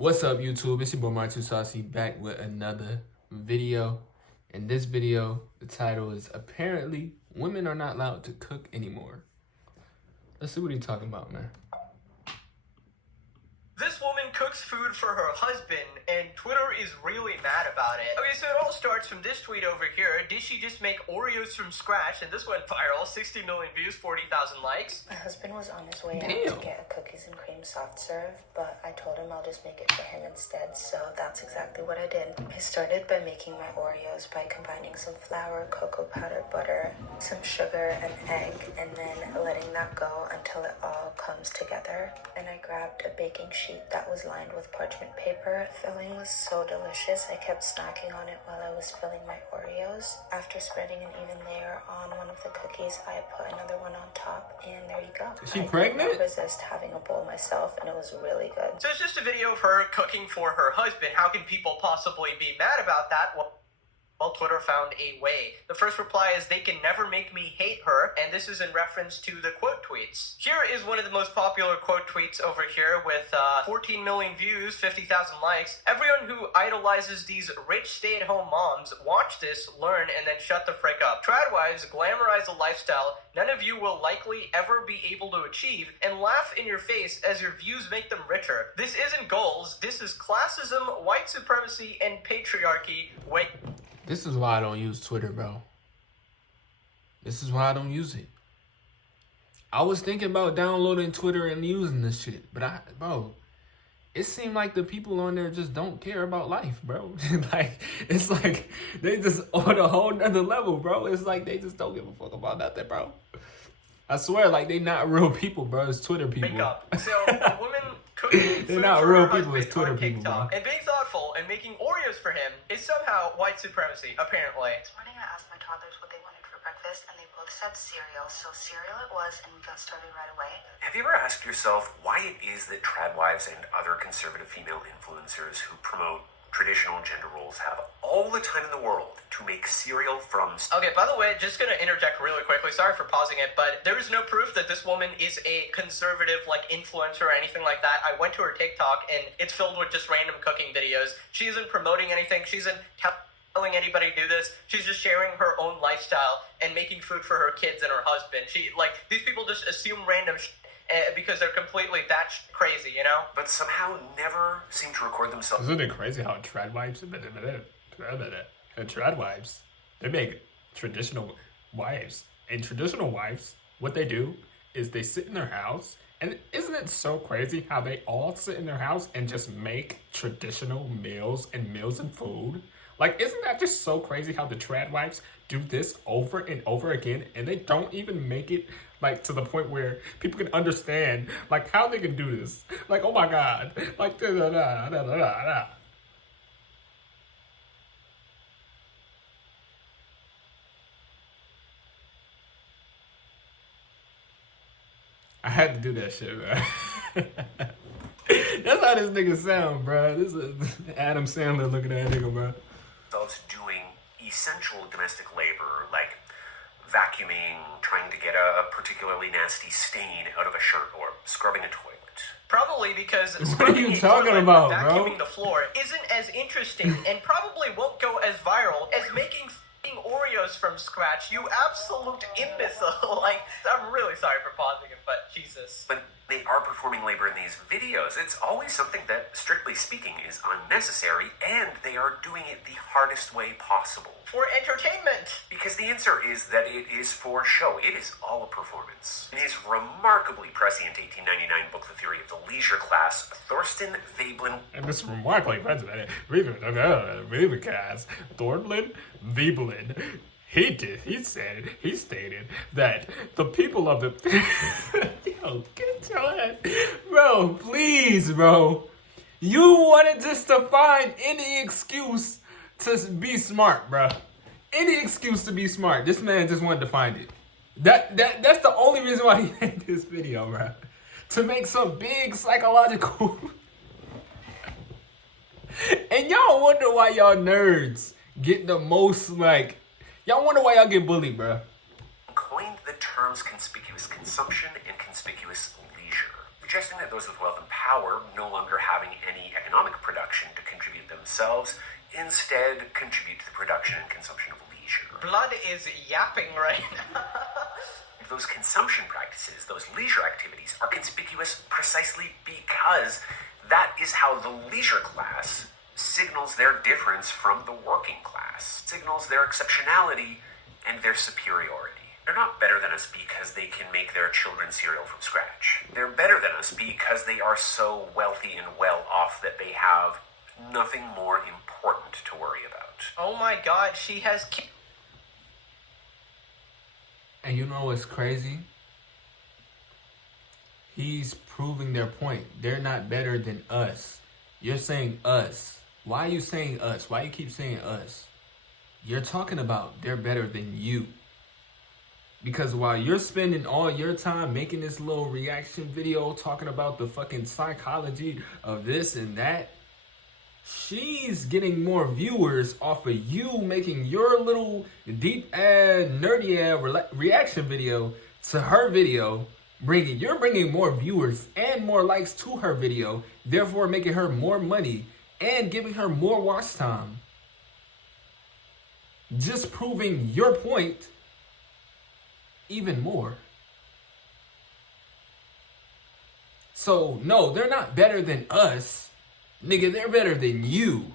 What's up, YouTube? It's your boy Martin Saucy back with another video. In this video, the title is Apparently Women Are Not Allowed to Cook Anymore. Let's see what he's talking about, man. This woman cooks food for her husband, and Twitter is really mad about it. Okay, so it all starts from this tweet over here. Did she just make Oreos from scratch? And this went viral. 60 million views, 40,000 likes. My husband was on his way out to get a cookies and cream soft serve, but I told him I'll just make it for him instead, so that's exactly what I did. I started by making my Oreos by combining some flour, cocoa powder, butter, some sugar, and egg, and then letting that go until it all comes together. And I grabbed a baking sheet that was lined with parchment paper. Filling was so delicious, I kept snacking on it while I was filling my Oreos. After spreading an even layer on one of the cookies, I put another one on top, and there you go. Is she I pregnant? couldn't resist having a bowl myself, and it was really good. So it's just a video of her cooking for her husband. How can people possibly be mad about that? Well, Twitter found a way. The first reply is, "They can never make me hate her," and this is in reference to the quote tweets. Here is one of the most popular quote tweets over here with 14 million views, 50,000 likes. "Everyone who idolizes these rich stay-at-home moms, watch this, learn, and then shut the frick up. Tradwives glamorize a lifestyle none of you will likely ever be able to achieve, and laugh in your face as your views make them richer. This isn't goals, this is classism, white supremacy, and patriarchy. Wait." This is why I don't use Twitter, bro. This is why I don't use it. I was thinking about downloading Twitter and using this shit, but bro, it seemed like the people on there just don't care about life, bro. It's like they just on a whole nother level, bro. It's like they just don't give a fuck about nothing, bro. I swear, like they not real people, bro. It's Twitter people. Make up. So a woman cooking They're food not for real her people, it's husband Twitter on people, TikTok bro. and being thoughtful and making Oreos for him is somehow white supremacy, apparently. This morning I asked my toddlers what they wanted for breakfast, and they both said cereal, so cereal it was, and we got started right away. Have you ever asked yourself why it is that tradwives and other conservative female influencers who promote traditional gender roles have all the time in the world to make cereal from... Okay, by the way, just gonna interject really quickly. Sorry for pausing it, but there is no proof that this woman is a conservative, like, influencer or anything like that. I went to her TikTok, and it's filled with just random cooking videos. She isn't promoting anything. She isn't telling anybody to do this. She's just sharing her own lifestyle and making food for her kids and her husband. These people just assume random shit because they're completely crazy, you know? But somehow never seem to record themselves... Isn't it crazy how tradwives, they make traditional wives. And traditional wives, what they do is they sit in their house. And isn't it so crazy how they all sit in their house and just make traditional meals and food? Like, isn't that just so crazy how the tradwives do this over and over again, and they don't even make it like to the point where people can understand like how they can do this? Like, oh my god, like da da da da da da. I had to do that shit, man. That's how this nigga sound, bro. This is Adam Sandler looking at that nigga, bro. Doing essential domestic labor, like vacuuming, trying to get a particularly nasty stain out of a shirt, or scrubbing a toilet. Probably because What are you talking about, vacuuming bro? the floor isn't as interesting and probably won't go as viral as making Oreos from scratch. You absolute imbecile. Like, I'm really sorry for pausing it, but Jesus. When they are performing labor in these videos, it's always something that, strictly speaking, is unnecessary, and they are doing it the hardest way possible. For entertainment. Because the answer is that it is for show. It is all a performance. In his remarkably prescient 1899 book, The Theory of the Leisure Class, Thorsten Veblen... And this remarkably present, Thorsten Veblen, he stated that the people of the... Yo, get your ass... Bro, please, bro. You wanted just to find any excuse to be smart, bro. Any excuse to be smart. This man just wanted to find it. That's the only reason why he made this video, bro. To make some big psychological... And y'all wonder why y'all nerds get the most, like... Y'all wonder why y'all get bullied, bro. coined the terms conspicuous consumption and conspicuous leisure. suggesting that those with wealth and power, no longer having any economic production to contribute themselves, instead contribute to the production and consumption of leisure. Blood is yapping right now. Those consumption practices, those leisure activities, are conspicuous precisely because that is how the leisure class signals their difference from the working class, signals their exceptionality and their superiority. They're not better than us because they can make their children cereal from scratch. They're better than us because they are so wealthy and well off that they have nothing more important to worry about. Oh my god, she has And you know what's crazy? He's proving their point. They're not better than us. You're saying us. Why are you saying us? Why you keep saying us? You're talking about they're better than you. Because while you're spending all your time making this little reaction video talking about the fucking psychology of this and that, she's getting more viewers off of you making your little deep nerdy reaction video to her video. You're bringing more viewers and more likes to her video, therefore making her more money and giving her more watch time. Just proving your point even more. So no, they're not better than us. Nigga, they're better than you.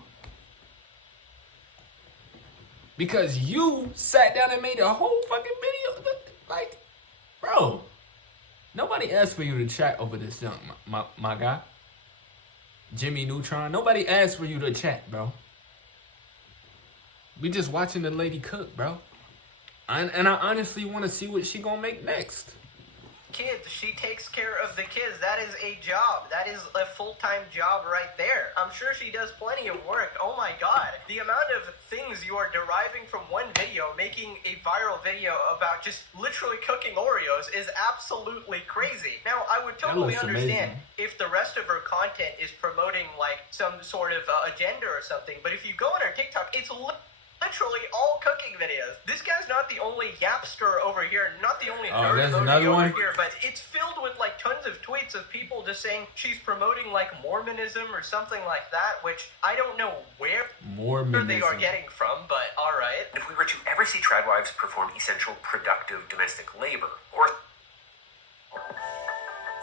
Because you sat down and made a whole fucking video. Like, bro, nobody asked for you to chat over this junk, my guy. Jimmy Neutron. Nobody asked for you to chat, bro. We just watching the lady cook, bro. And I honestly want to see what she gonna make next. Kids, she takes care of the kids. That is a job. That is a full-time job right there. I'm sure she does plenty of work. Oh my god. The amount of things you are deriving from one video, making a viral video about just literally cooking Oreos is absolutely crazy. Now, I would totally understand if the rest of her content is promoting like some sort of agenda or something, but if you go on her TikTok, it's literally all cooking videos. This guy's not the only yapster over here, not the only nerd over here, but it's filled with like tons of tweets of people just saying she's promoting like Mormonism or something like that, which I don't know where they are getting from, but alright. If we were to ever see tradwives perform essential productive domestic labor, or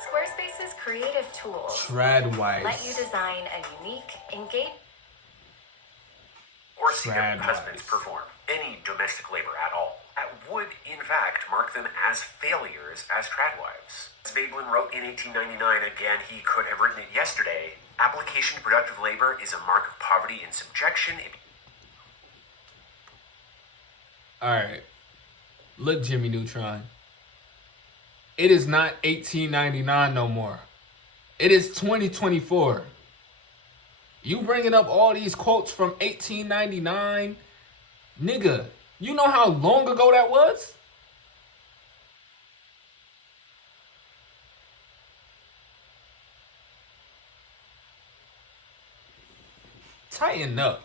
Squarespace's creative tools tradwives let you design a unique, engaging, or see their husbands perform any domestic labor at all, that would, in fact, mark them as failures as tradwives. As Veblen wrote in 1899, again, he could have written it yesterday, application to productive labor is a mark of poverty and subjection. Alright. Look, Jimmy Neutron. It is not 1899 no more. It is 2024. You bringing up all these quotes from 1899? Nigga, you know how long ago that was? Tighten up.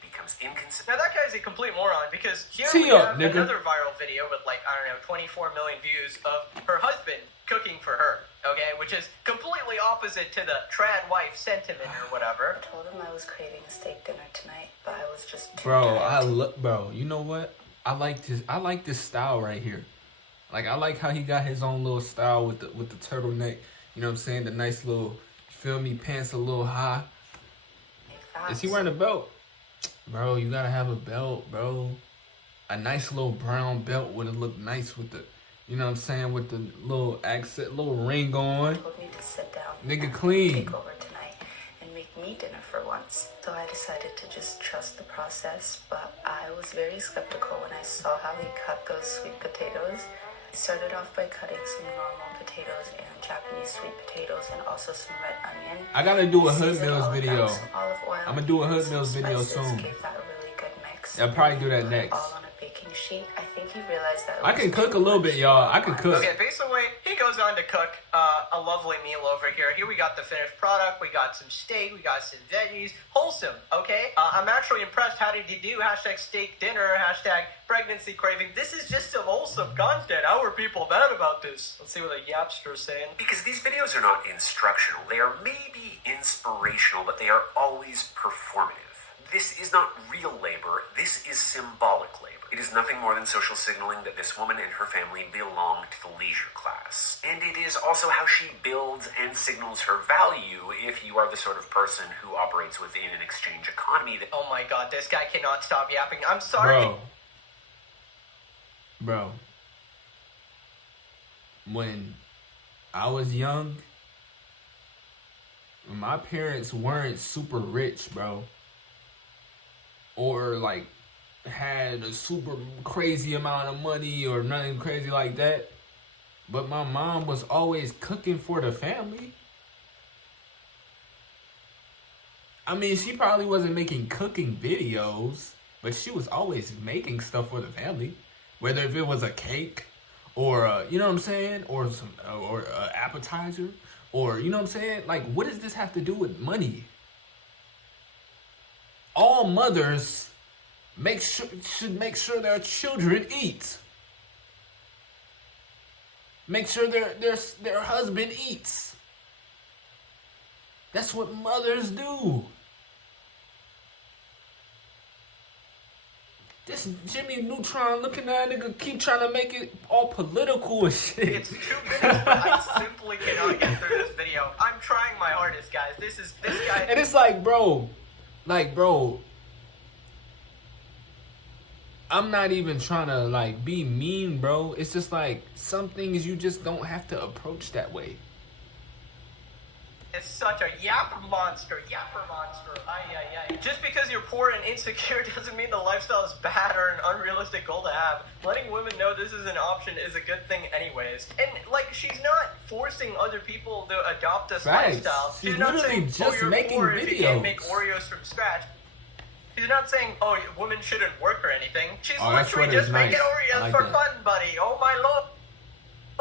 Becomes inconsistent. Now that guy's a complete moron because here Tee we up, have nigga. another viral video with like, I don't know, 24 million views of her husband cooking for her, okay? Which is completely opposite to the trad wife sentiment or whatever. I told him I was craving a steak dinner tonight, but I was just too Bro, tired. bro, you know what? I like this style right here. Like, I like how he got his own little style with the turtleneck. You know what I'm saying? The nice little, feel me, pants a little high. Is he wearing a belt? Bro, you gotta have a belt, bro. A nice little brown belt would have looked nice with the, you know what I'm saying, with the little accent, little ring on. Told me to sit down. Nigga clean. Take over tonight and make me dinner for once. So I decided to just trust the process, but I was very skeptical when I saw how he cut those sweet potatoes. I started off by cutting some normal potatoes and Japanese sweet potatoes and also some red onion. I gotta do a Hood Seasoned Mills all of that video. with some olive oil I'm gonna do a and Hood some Mills video spices. soon. Gave that a really good mix. I'll probably do that Put it next. all on a baking sheet. I think he realized that. I can cook a little bit, y'all. I can cook. Okay, basically, he goes on to cook a lovely meal over here. Here we got the finished product. We got some steak. We got some veggies. Wholesome, okay? I'm actually impressed. How did you do? Hashtag steak dinner. Hashtag pregnancy craving. This is just some wholesome content. How are people mad about this? Let's see what a yapster's saying. Because these videos are not instructional. They are maybe inspirational, but they are always performative. This is not real labor. This is symbolic labor. It is nothing more than social signaling that this woman and her family belong to the leisure class. And it is also how she builds and signals her value if you are the sort of person who operates within an exchange economy that... Oh my god, this guy cannot stop yapping. I'm sorry. Bro. When I was young, my parents weren't super rich, bro. Or like had a super crazy amount of money or nothing crazy like that. But my mom was always cooking for the family. I mean, she probably wasn't making cooking videos, but she was always making stuff for the family. Whether if it was a cake or, you know what I'm saying? Or some, or appetizer or, you know what I'm saying? Like, what does this have to do with money? All mothers should make sure their children eat. Make sure their husband eats. That's what mothers do. This Jimmy Neutron looking at nigga keep trying to make it all political and shit. It's 2 minutes, but I simply cannot get through this video. I'm trying my hardest, guys. This guy. And it's like, bro, I'm not even trying to like be mean, bro. It's just like some things you just don't have to approach that way. It's such a yapper monster. Ay, ay, ay. Just because you're poor and insecure doesn't mean the lifestyle is bad or an unrealistic goal to have. Letting women know this is an option is a good thing anyways. And, like, she's not forcing other people to adopt this lifestyle. She's not literally saying, just you're making poor if you can't videos. make Oreos from scratch. She's not saying, oh, women shouldn't work or anything. She's that's literally what just is making nice. I Oreos like for that. fun, buddy. Oh, my lord.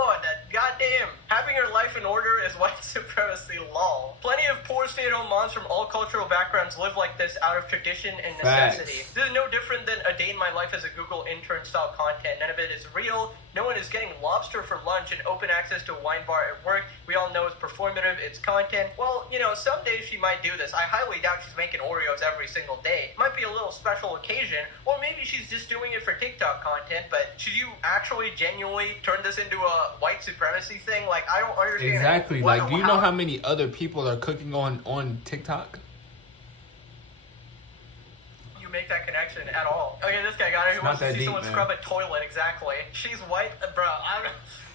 Oh, that goddamn. Having her life in order is white supremacy, lol. Plenty of poor stay-at-home moms from all cultural backgrounds live like this out of tradition and necessity. Facts. This is no different than a day in my life as a Google intern style content. None of it is real. No one is getting lobster for lunch and open access to a wine bar at work. We all know it's performative, it's content. Well, you know, some days she might do this. I highly doubt she's making Oreos every single day. Might be a little special occasion, or maybe she's just doing it for TikTok content, but should you actually genuinely turn this into a white supremacy thing? Like, I don't understand. Exactly. Like, do you know how many other people are cooking on TikTok? You make that connection at all? Okay, this guy got it. Who wants to see someone scrub a toilet? Exactly. She's white, bro.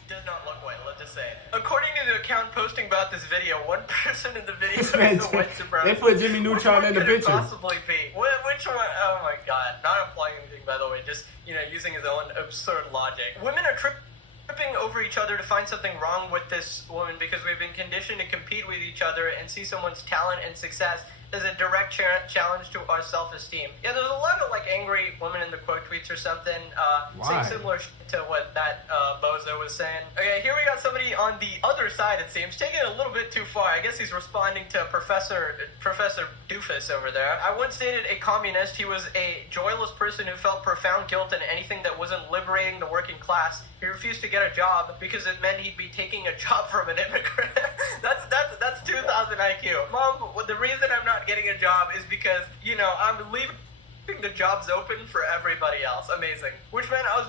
Does not look white. Let's just say. According to the account posting about this video, one person in the video is a white supremacist. They put Jimmy Neutron in the picture. Which one could it possibly be? Which one? Oh my god! Not implying anything, by the way. Just using his own absurd logic. Women are tripping over each other to find something wrong with this woman because we've been conditioned to compete with each other and see someone's talent and success as a direct challenge to our self-esteem. Yeah, there's a lot of like angry women in the quote tweets or something saying similar to what that bozo was saying. Okay, here we got somebody on the other side, it seems, taking it a little bit too far. I guess he's responding to Professor Doofus over there. I once dated a communist. He was a joyless person who felt profound guilt in anything that wasn't liberating the working class. He refused to get a job because it meant he'd be taking a job from an immigrant. That's 2,000 IQ. Mom, the reason I'm not getting a job is because, I'm leaving the jobs open for everybody else. Amazing. Which meant I was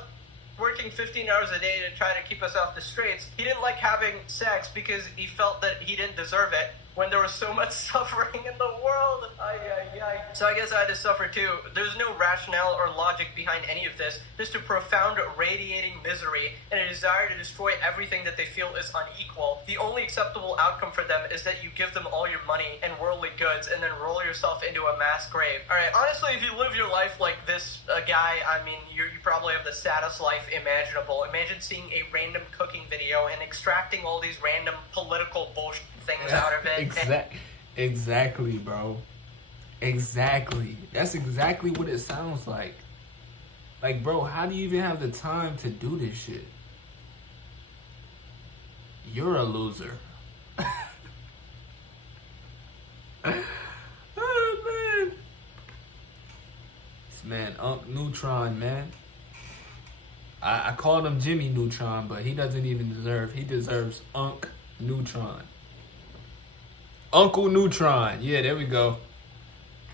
working 15 hours a day to try to keep us off the streets. He didn't like having sex because he felt that he didn't deserve it when there was so much suffering in the world. So I guess I had to suffer too. There's no rationale or logic behind any of this. Just a profound radiating misery and a desire to destroy everything that they feel is unequal. The only acceptable outcome for them is that you give them all your money and worldly goods and then roll yourself into a mass grave. Alright, honestly, if you live your life like this guy, I mean, you probably have the saddest life imaginable. Imagine seeing a random cooking video and extracting all these random political bullshit things out of it. Exactly, bro. Exactly. That's exactly what it sounds like. Like, bro, how do you even have the time to do this shit? You're a loser. Oh man. This man, Unc Neutron, man. I called him Jimmy Neutron, but he doesn't even he deserves Unc Neutron. Uncle Neutron. Yeah, there we go.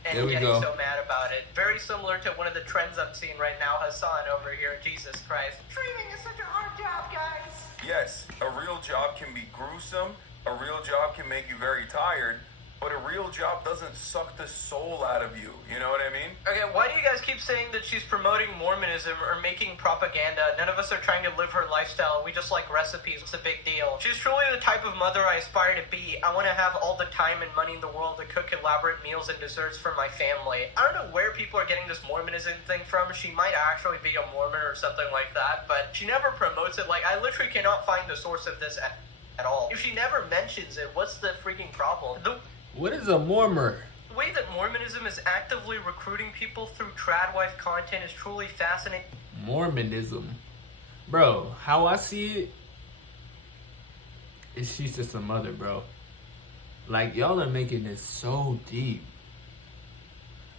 And there we getting go. so mad about it. Very similar to one of the trends I'm seeing right now, Hassan over here. Jesus Christ. Streaming is such a hard job, guys. Yes, a real job can be gruesome, a real job can make you very tired, but a real job doesn't suck the soul out of you. You know what I mean? Okay, why do you guys keep saying that she's promoting Mormonism or making propaganda? None of us are trying to live her lifestyle. We just like recipes. It's a big deal. She's truly the type of mother I aspire to be. I want to have all the time and money in the world to cook elaborate meals and desserts for my family. I don't know where people are getting this Mormonism thing from. She might actually be a Mormon or something like that, but she never promotes it. Like, I literally cannot find the source of this at all. If she never mentions it, what's the freaking problem? What is a Mormon? The way that Mormonism is actively recruiting people through tradwife content is truly fascinating. Mormonism. Bro, how I see it is she's just a mother, bro. Like, y'all are making this so deep.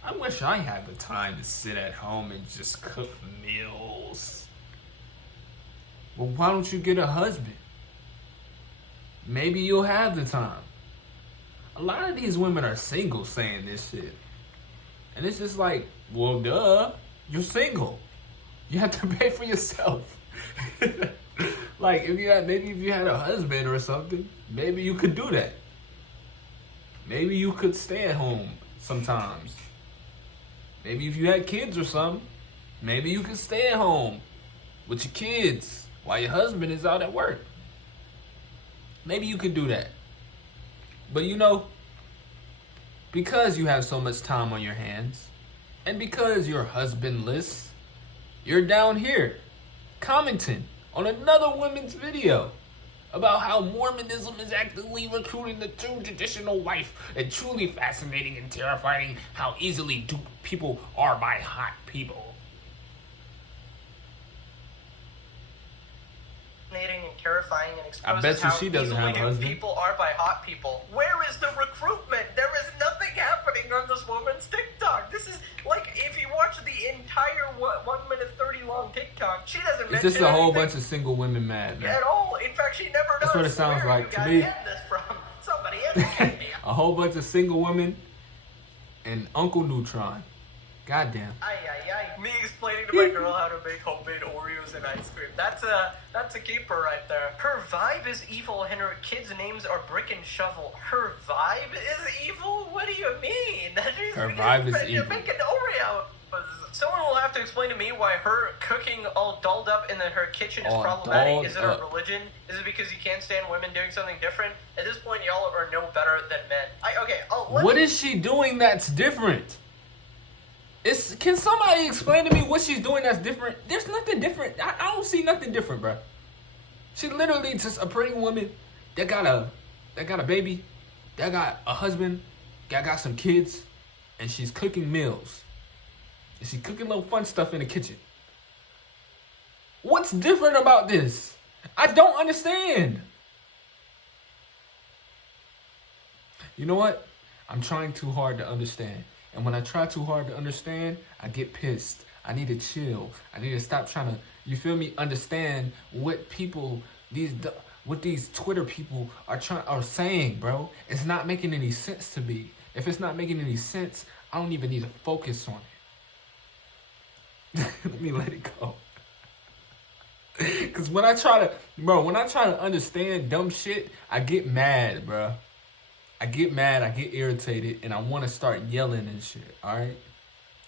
I wish I had the time to sit at home and just cook meals. Well, why don't you get a husband? Maybe you'll have the time. A lot of these women are single saying this shit. And it's just like, well, duh. You're single. You have to pay for yourself. Like, maybe if you had a husband or something, maybe you could do that. Maybe you could stay at home sometimes. Maybe if you had kids or something, maybe you could stay at home with your kids while your husband is out at work. Maybe you could do that. But you know, because you have so much time on your hands, and because you're husbandless, you're down here commenting on another woman's video about how Mormonism is actively recruiting the true traditional wife, and truly fascinating and terrifying how easily duped people are by hot people. And terrifying and I exposes bet you how she doesn't have a easily husband. people are by hot people. Where is the recruitment? There is nothing happening on this woman's TikTok. This is like, if you watch the entire 1 minute 30 long TikTok, she doesn't It's mention just a whole anything bunch of single women mad, man. at all. In fact, she never knows That's what it sounds where like you to got me. this from. Somebody educate me. A whole bunch of single women and Uncle Neutron. Goddamn. Ay, ay, ay. Me explaining to my girl how to make homemade Oreos and ice cream. That's a keeper right there. Her vibe is evil and her kids' names are Brick and Shovel. Her vibe is evil? What do you mean? Her vibe is You're evil. making Oreos. Someone will have to explain to me why her cooking all dolled up in her kitchen is All problematic. dolled Is it a up. religion? Is it because you can't stand women doing something different? At this point, y'all are no better than men. What is she doing that's different? Can somebody explain to me what she's doing that's different? There's nothing different. I don't see nothing different, bro. She's literally just a pretty woman that got a baby, that got a husband, that got some kids, and she's cooking meals. And she's cooking little fun stuff in the kitchen. What's different about this? I don't understand. You know what? I'm trying too hard to understand. And when I try too hard to understand, I get pissed. I need to chill. I need to stop trying to, you feel me, understand what people, what these Twitter people are saying, bro. It's not making any sense to me. If it's not making any sense, I don't even need to focus on it. Let me let it go. Cause when I try to understand dumb shit, I get mad, bro. I get mad, I get irritated, and I want to start yelling and shit, alright?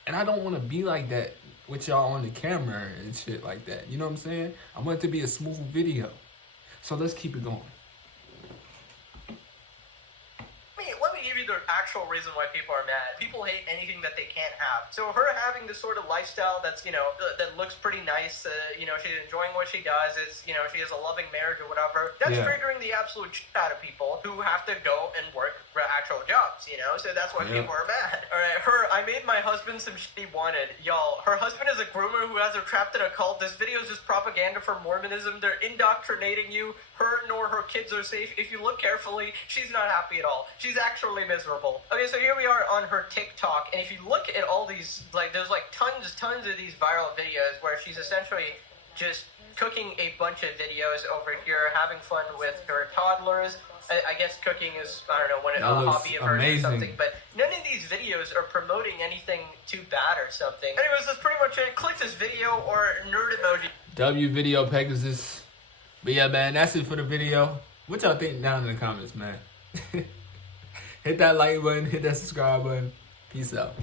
And I don't want to be like that with y'all on the camera and shit like that. You know what I'm saying? I want it to be a smooth video. So let's keep it going. Let me give you you the actual reason why people are mad. People hate anything that they can't have. So her having this sort of lifestyle that's, that looks pretty nice, she's enjoying what she does, she has a loving marriage or whatever, that's triggering the absolute shit out of people who have to go and work actual jobs, so that's why people are mad. Alright, I made my husband some shit he wanted. Y'all, her husband is a groomer who has her trapped in a cult. This video is just propaganda for Mormonism. They're indoctrinating you. Her nor her kids are safe. If you look carefully, she's not happy at all. She's actually miserable. Okay, so here we are on her TikTok, and if you look at all these, there's tons of these viral videos where she's essentially just cooking a bunch of videos over here, having fun with her toddlers. I guess cooking is, I don't know, a hobby of hers or something, but none of these videos are promoting anything too bad or something. Anyways, that's pretty much it. Click this video or nerd emoji. W Video Pegasus. But yeah, man, that's it for the video. What y'all think down in the comments, man? Hit that like button, hit that subscribe button. Peace out.